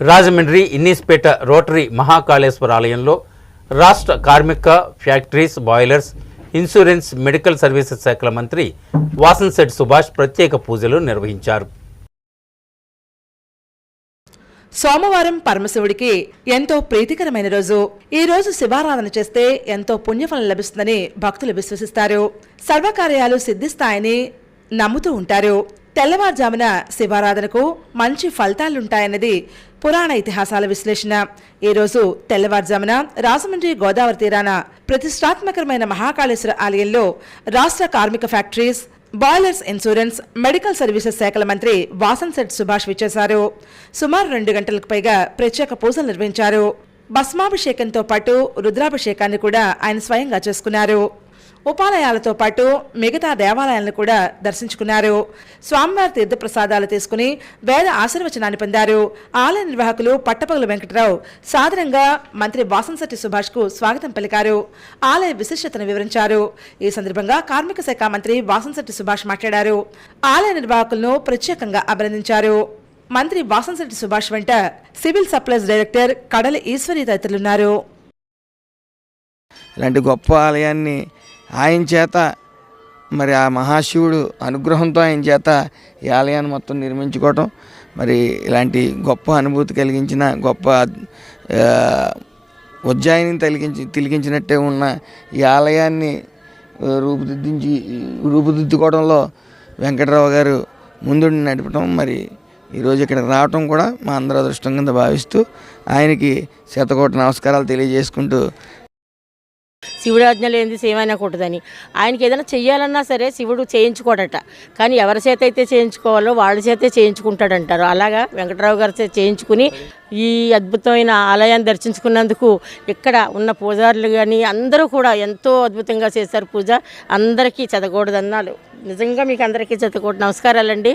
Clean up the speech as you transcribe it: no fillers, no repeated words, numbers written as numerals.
Rajahmundry Innispeta rotary Mahakaleshwar ఆలయంలో రాష్ట్ర కార్మిక, factories, boilers, insurance, medical services శాఖల మంత్రి వాసంశెట్టి సుభాష్ ప్రత్యేక పూజలు నిర్వహించారు. సోమవారం పరమశివుడికి ఎంతో ప్రీతికరమైన రోజు. ఈ రోజు శివారాధన చేస్తే ఎంతో పుణ్యఫలం లభిస్తుందని భక్తులు విశ్వసిస్తారు. సర్వకార్యాలు సిద్ధిస్తాయని నమ్ముతూ ఉంటారు. తెల్లవారుజామున శివారాధనకు మంచి ఫలితాలుంటాయన్నది పురాణ ఇతిహాసాల విశ్లేషణ. ఈ రోజు తెల్లవారుజామున రాజమండ్రి గోదావరి తీరాన ప్రతిష్టాత్మకమైన మహాకాళేశ్వర ఆలయంలో రాష్ట్ర కార్మిక, factories, boilers, insurance, medical services శాఖల మంత్రి వాసంశెట్టి సుభాష్ విచ్చేశారు. సుమారు 2 గంటలకు పైగా ప్రత్యేక పూజలు నిర్వహించారు. భస్మాభిషేకంతో పాటు రుద్రాభిషేకాన్ని కూడా ఆయన స్వయంగా చేసుకున్నారు. ఉపాలయాలతో పాటు మిగతా దేవాలయాలను కూడా దర్శించుకున్నారు. స్వామివారి తీర్థప్రసాదాలు తీసుకుని వేద ఆశీర్వచనాన్ని పొందారు. ఆలయ నిర్వాహకులు పట్టపగలు వెంకటరావు సాధారణంగా మంత్రి వాసంశెట్టి సుభాష్కు స్వాగతం పలికారు. ఆలయ విశిష్టతను వివరించారు. ఈ సందర్భంగా కార్మిక శాఖ మంత్రి వాసంశెట్టి సుభాష్ మాట్లాడారు. ఆలయ నిర్వాహకులను ప్రత్యేకంగా అభినందించారు. మంత్రి వాసంశెట్టి సుభాష్ వెంట సివిల్ సప్లైస్ డైరెక్టర్ కడలి ఈశ్వరి తదితరులున్నారు. ఇలాంటి గొప్ప ఆలయాన్ని ఆయన చేత, మరి ఆ మహాశివుడు అనుగ్రహంతో ఆయన చేత ఈ ఆలయాన్ని మొత్తం నిర్మించుకోవటం, మరి ఇలాంటి గొప్ప అనుభూతి కలిగించిన, గొప్ప ఉజ్జాయిని తిలిగించినట్టే ఉన్న ఈ ఆలయాన్ని రూపుదిద్దుకోవడంలో వెంకటరావు గారు ముందుండి నడపడం, మరి ఈరోజు ఇక్కడికి రావటం కూడా మా అందరూ అదృష్టం కింద భావిస్తూ ఆయనకి శతకోటి నమస్కారాలు తెలియజేసుకుంటూ, శివుడు ఆజ్ఞ లేనిది సేమైనా కొట్టదని, ఆయనకి ఏదైనా చెయ్యాలన్నా సరే శివుడు చేయించుకోడట, కానీ ఎవరి చేత అయితే చేయించుకోవాలో వాళ్ళ చేతే చేయించుకుంటాడంటారు. అలాగా వెంకటరావు గారి చేత చేయించుకుని ఈ అద్భుతమైన ఆలయాన్ని దర్శించుకున్నందుకు ఇక్కడ ఉన్న పూజారులు కానీ అందరూ కూడా ఎంతో అద్భుతంగా చేశారు పూజ. అందరికీ చెదగూడదన్నాలు. నిజంగా మీకు అందరికీ చెదగూడ నమస్కారాలండి.